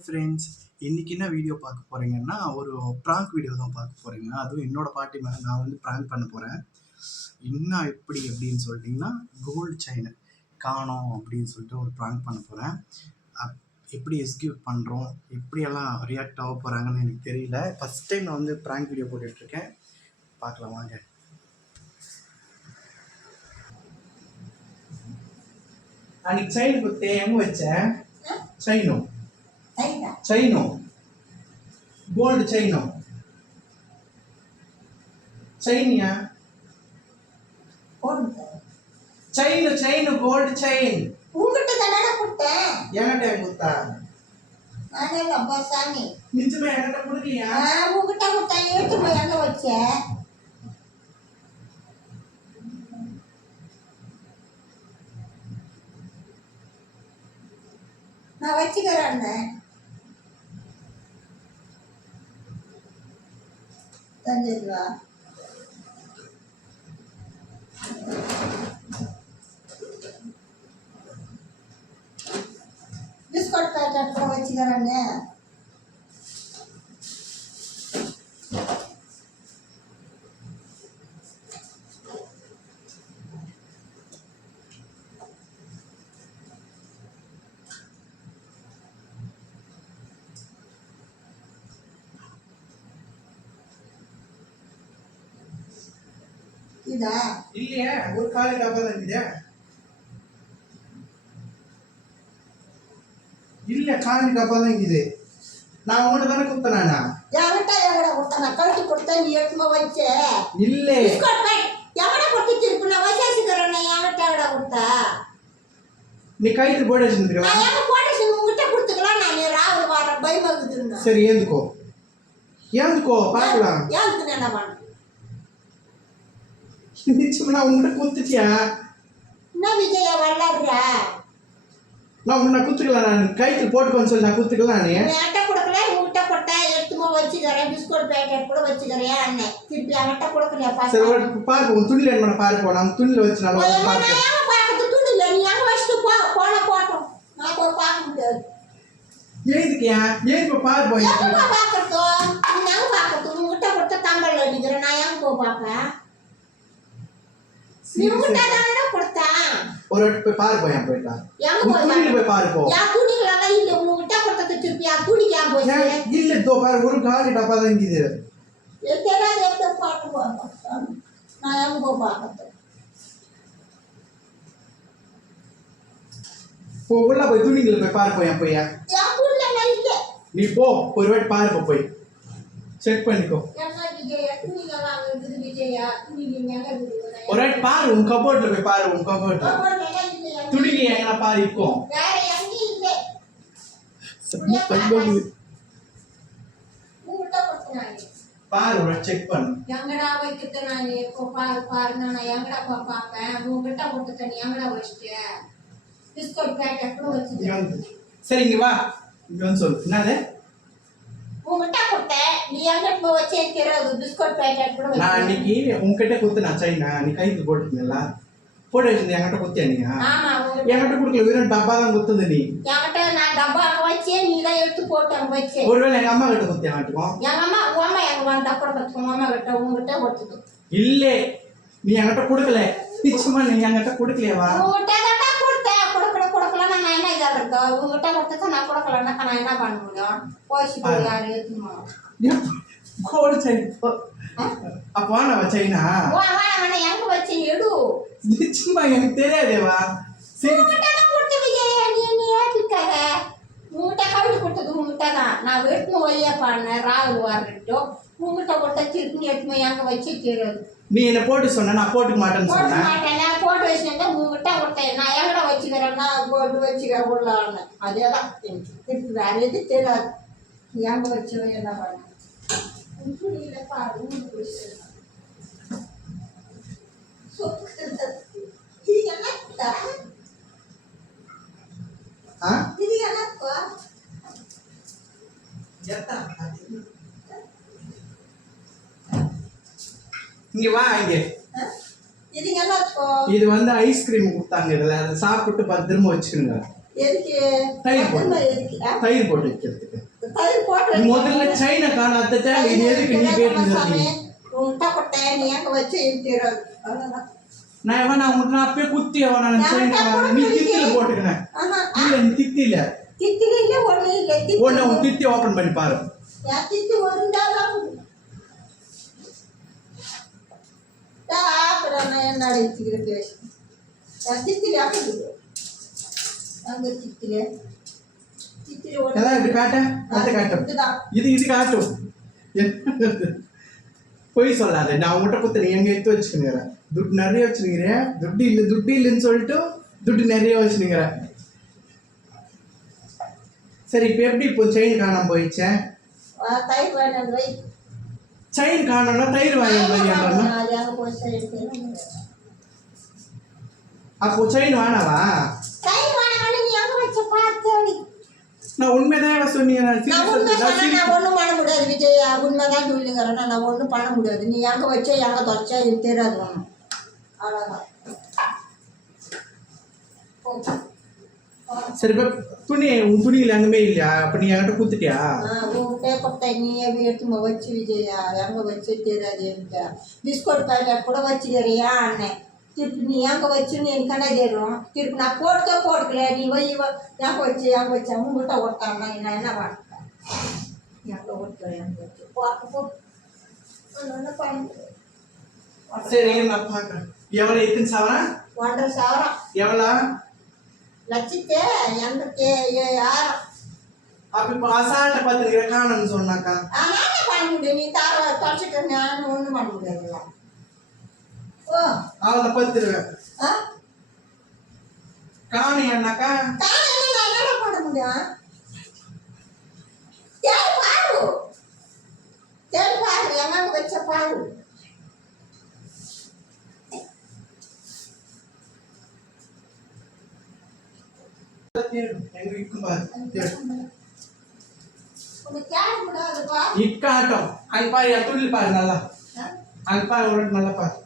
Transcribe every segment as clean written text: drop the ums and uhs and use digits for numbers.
Hi friends, இன்றைக்கி என்ன video பார்க்க போகிறீங்கன்னா, ஒரு ப்ராங்க் வீடியோ தான் பார்க்க போகிறீங்க. அதுவும் என்னோடய பாட்டி மேலே நான் வந்து ப்ராங்க் பண்ண போகிறேன். என்ன எப்படி அப்படின்னு சொல்லிட்டிங்கன்னா, கோல்டு செயின் காணோம் அப்படின்னு சொல்லிட்டு ஒரு ப்ராங்க் பண்ண போகிறேன். எப்படி எக்ஸிக்யூட் பண்ணுறோம், எப்படியெல்லாம் ரியாக்ட் ஆக போகிறாங்கன்னு எனக்கு தெரியல. ஃபஸ்ட் டைம் நான் வந்து ப்ராங்க் வீடியோ போட்டுட்ருக்கேன். பார்க்கலாம் வாங்க. அன்னைக்கு செயின் குத்தே எங்கே வச்சேன்? చైను గోల్డ్ చైను చైన్యా చైను చైను గోల్డ్ చైన్ உங்ககிட்ட தானே கொடுத்தேன். என்கிட்ட கொடுத்தா? நானே அப்பா சாமி நிஜமா என்கிட்ட கொடுக்கலையா? உங்ககிட்ட கொடுத்தா எடுத்து போய் எங்க வச்ச? நான் வச்சுக்கிறேன். தந்துடுவா. பிஸ்கட் பேக்கெட் கூட வச்சுக்கிறேன்னு. இதா இல்லையா? ஒரு காலி டப்பா தான் இருக்குதா? இல்ல, காலி டப்பா தான் இருக்குது. நான் உங்கள்கிட்ட தானே கொடுத்தேனா? என்கிட்ட எங்கட கொடுத்தா? நான் கழட்டி கொடுத்தேன், நீ எடுத்துமா வச்ச? இல்ல, எங்கட கொடுத்து திருப்பி நான் வச்சுக்கிறேன். என்கிட்ட எங்கட கொடுத்தா? நீ கைத்து போட வச்சுருக்கலாம். நான் எங்க போட்டு உங்ககிட்ட கொடுத்துக்கலாம். நான் நீ ராகுல் வர பயமாக்குதுன்னா சரி, ஏந்துக்கோ ஏந்துக்கோ பார்க்கலாம். ஏந்துக்கு என்ன பண்ண? நிச்சயமா உங்ககிட்ட குத்துட்டியா? என்ன விஜயா வளர்ற? நான் உன்னை குத்துக்கலாம். நான் கைத்து போட்டுக்கோன்னு சொல்லி நான் குத்துக்கலாம். நீ என்கிட்ட கொடுக்கல, உங்ககிட்ட கொடுத்தா எடுத்துமா வச்சுக்கிறேன். பிஸ்கட் பேக்கெட் கூட வச்சுக்கிறேன் அண்ணன். திருப்பி என்கிட்ட கொடுக்கலையா? சரி பாருங்க, உன் துணியில் என்ன பாருப்போம். நம்ம துணியில் வச்சு நல்லா பார்க்க. பார்க்கறது துணி இல்லை, நீ எங்க வச்சுட்டு போன போட்டோம். நான் போய் பார்க்க முடியாது. ஏதுக்கியா? ஏன் இப்போ பாருப்போம். எங்கப்பா பார்க்கறதோ? நீ எங்க பார்க்கறது? உங்ககிட்ட கொடுத்தா தம்பல் அடிக்கிறேன். நான் எங்க போய் பார்ப்பேன்? ஒரு போய் பாருப்போம். என் போயிட்டா துணியில போய் பாருப்போம். துணிகளெல்லாம் இல்ல, உங்ககிட்ட கொடுத்தது திருப்பி துணிக்கா போய் இல்ல. இதோ பாரு, ஒரு காலி டப்பா தான் இருக்குது. எத்தனை எடுத்து பாட்டு நான் எங்க போய் பார்க்கறது? உள்ள போய் துணிகளை போய் பாருப்போம். என் பையா நீ போ, ஒரு வாட்டி பாருப்போம். போய் செக் பண்ணிக்கோ. ஒரு வாட்டி பாரு, உன் கபோர்ட்ல போய் பாரு. உன் கபோர்ட்ல துணிக்கு எங்க பாரு இருக்கும். பாரு, ஒரு செக் பண்ணு. எங்கடா வைக்கிட்ட நான் எப்போ பாரு பாரு. நான் எங்கடா பாப்பேன்? உங்ககிட்ட கொடுத்த நீ எங்கடா வச்சிட்டேன்? பிஸ்கட் பேக்கெட் கூட வச்சிட்டேன். சரி, இங்க வா. இங்க வந்து சொல்லு. என்னது? உங்ககிட்ட கொடுத்தேன், நீ எங்கிட்ட போய் வச்சே தெரியாது. பிஸ்கட் பேக்கெட் கூட நான் அன்னைக்கு உங்ககிட்ட கொடுத்து நான் சைனா நீ கைக்கு போட்டுருந்தீங்களா? போட்டு வச்சிருந்தேன். என்கிட்ட கொடுத்தியா? நீங்க என்கிட்ட கொடுக்கல, வெறும் டப்பா தான் கொடுத்தது. நீ என்கிட்ட நான் டப்பா வச்சே, நீ தான் எடுத்து போட்டு வச்சே. ஒருவேளை எங்க அம்மா கிட்ட கொடுத்தியா? ஆட்டுக்கும் எங்க அம்மா உங்க அம்மா எங்க வந்து டப்பா கத்துக்கும். அம்மா கிட்ட உங்ககிட்ட கொடுத்தது இல்ல. நீ என்கிட்ட கொடுக்கல. நிச்சயமா நீ என்கிட்ட கொடுக்கலையாவா? உங்ககிட்ட தான் கொடுத்தேன். கொடுக்கல நான் என்ன இதா இருக்கா? உங்ககிட்ட கொடுத்தா நான் கொடுக்கலன்னா நான் என்ன பண்ண முடியும்? போயிச்சு போய் யாரு ஏத்துமா கோடு செயின். அப்போ நான் சைனா எங்க வச்சு எடு. நிச்சயமா எனக்கு தெரியாதேவா. உங்ககிட்ட தான் கொடுத்த விஜயா, நீ ஏத்துக்காத. உங்ககிட்ட கவிட்டு கொடுத்தது உங்ககிட்ட தான். நான் எடுத்துன்னு ஒய்யா பாடினேன். ராகுல் வரட்டும். உங்ககிட்ட கொடுத்தா திருப்பி எடுத்துன்னு எங்க வச்சு தெரியாது. நீ என்ன போட்டு சொன்ன, நான் போட்டுக்க மாட்டேன்னு சொன்னேன். மாட்டேன், போட்டு வச்சுருந்தா உங்ககிட்ட கொடுத்தேன். நான் எங்கட வச்சுக்கிறேன்னா போட்டு வச்சுக்கிறேன் உள்ளான்னு. அதே தான் திருப்பி வேற எது தெரியாது. எங்க வச்சு என்ன பண்ண பாரு. இது என்ன இது என்னப்பா? இங்க வா. இங்க இது என்ன? இது வந்து ஐஸ்கிரீம் கொடுத்தாங்க. இதுல அதை சாப்பிட்டு திரும்ப வச்சுக்கோங்க. எதுக்கு தயிர் போட்டு. எதுக்கு தயிர் போட்டு வைக்கிறதுக்கு. தயிர் போட்டு நீ முதல்ல சைனை காணாத இது எதுக்கு நீ கேட்டு முட்டை கொட்டை நீ எங்க வச்சு தெரியாது அவ்வளவுதான். நான் எவன் நான் உன்னை அப்பயே குத்தி அவன் சைனை நீ தித்தில போட்டுக்கினேன். இல்ல நீ தித்தில தித்தில ஒண்ணு இல்ல ஒண்ணு உன் தித்தி ஓபன் பண்ணி பாரு. தித்தி ஒருந்தாதான் என்ன அடைச்சிக்கிறது தித்தில அப்படி அங்க தித்தில எல்லாம் இப்படி காட்ட அது காட்டும் இது காட்டும். பொய் சொல்லாத. நான் உங்கள்கிட்ட கொடுத்த நீ எங்க எடுத்து வச்சுக்கிறேன். துட்டு நிறைய வச்சுக்கிறேன். துட்டு இல்லைன்னு சொல்லிட்டு துட்டு நிறைய வச்சுக்கிறேன். சரி இப்போ எப்படி இப்போ செயின் காணாம போயிடுச்சேன்? தயிர் வேணும் வை. செயின் காணோம்னா தயிர் வாங்கி அப்போ செயின் வானாவா? நான் உண்மைதான் சொன்னீங்க. நான் ஒன்றும் பண்ண முடியாது விஜய், உண்மைதான் சொல்லுங்கிறேன். நான் ஒன்றும் பண்ண முடியாது. நீ எங்க வச்சா எங்க தொலைச்சா எனக்கு தெரியாது ஒன்றும். அவ்வளோதான். சரி இப்போ உன் துணியில் எங்கேயுமே இல்லையா? அப்போ நீ என்கிட்ட கொடுத்துட்டியா? பேப்பர் நீயே எடுத்து வச்சு விஜயா எங்க வச்சு தெரியாது எனக்கு. பிஸ்கட் பேக்கெட் கூட வச்சுக்கிறியா அண்ணன் திருப்பி நீ எங்க வச்சுன்னு எனக்கு கண்டா தெரியும். திருப்பி நான் போட்டுக்கல நீ வை எங்க வச்சு உங்கள்கிட்ட ஓட்டாங்க நான் என்ன பண்ணேன் எங்க ஓட்டுறேன் எங்க வச்சு சரி நான் பார்க்குறேன். எவ்வளோ எத்தனை சவரம்? 1,50,000. எவ்வளோ? லட்சத்தே 86,000. அப்போ இப்போ அசால்ட்டை பார்த்துருக்கிற காணும்னு சொன்னாக்கா நானே பண்ண முடியும். நீ தொலைச்சிட்டு நான் ஒன்றும் பண்ண முடியாதுல்ல. ஓ அவளை பார்த்துருவேன் காணியாக்கா என்ன பண்ண முடியும்? தேடி பாரு எங்க வச்ச பாரு. இக்காட்டும் அங்க பாரு துணில் பாரு நல்லா அங்க பாரு ஒரு நல்லா பாரு.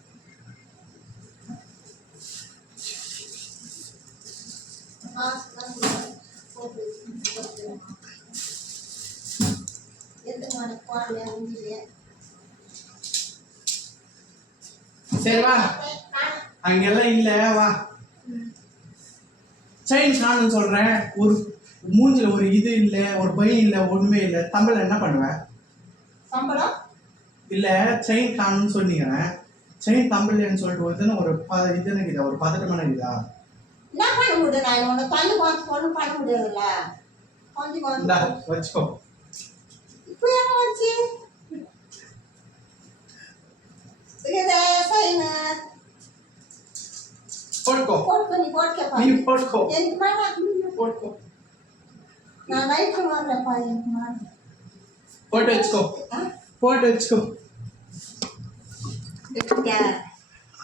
சரி வா அங்கெல்லாம் இல்ல வா. செயின் காணுன்னு சொல்றேன். ஒரு மூஞ்சில ஒரு இது இல்ல ஒரு பயம் இல்ல ஒண்ணுமே இல்ல. தமிழ்ல என்ன பண்ணுவேன்? சம்பளம் இல்ல செயின் காணுன்னு சொன்னீங்க. செயின் தமிழ்லன்னு சொல்லிட்டு வருதுன்னு ஒரு இது இருக்குதா? ஒரு பதட்டமான இருக்குதா? என்ன பண்ண முடியும்? நான் உன்னை தள்ளி பார்த்து ஒன்றும் பண்ண முடியாதுல்ல. கொஞ்சம் வச்சுக்கோ. இப்போ என்ன வச்சு போட்டுக்கோ நீ போட்டுக்க நீ போட்டுக்கோ எனக்கு போட்டுக்கோ. நான் நைட்டு மாறலப்பா எனக்கு மாறு போட்டு வச்சுக்கோ.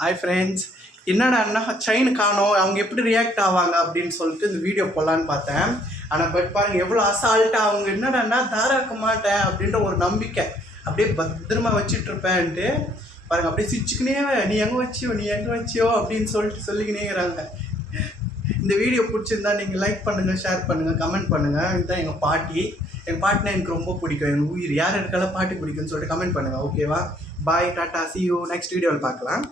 ஹாய் ஃப்ரெண்ட்ஸ், என்னடா அண்ணா செயின் காணோம் அவங்க எப்படி ரியாக்ட் ஆவாங்க அப்படின்னு சொல்லிட்டு இந்த வீடியோ போடலான்னு பார்த்தேன். ஆனால் பட் பாருங்க எவ்வளோ அசால்ட்டாக அவங்க என்னடாண்ணா தாராக்க மாட்டேன் அப்படின்ற ஒரு நம்பிக்கை அப்படியே பத்திரமா வச்சுட்டு இருப்பேன்ட்டு பாருங்க அப்படியே சிரிச்சுக்கினே நீ எங்கே வச்சியோ அப்படின்னு சொல்லிட்டு சொல்லிக்கினேங்கிறாங்க. இந்த வீடியோ பிடிச்சிருந்தா நீங்கள் லைக் பண்ணுங்கள், ஷேர் பண்ணுங்கள், கமெண்ட் பண்ணுங்கள். இதுதான் எங்கள் பாட்டினா எனக்கு ரொம்ப பிடிக்கும். எங்கள் உயிர் யார் இருக்காலும் பாட்டி பிடிக்கும்னு சொல்லிட்டு கமெண்ட் பண்ணுங்கள். ஓகேவா? பாய், டாட்டா, see you. நெக்ஸ்ட் வீடியோவில் பார்க்கலாம்.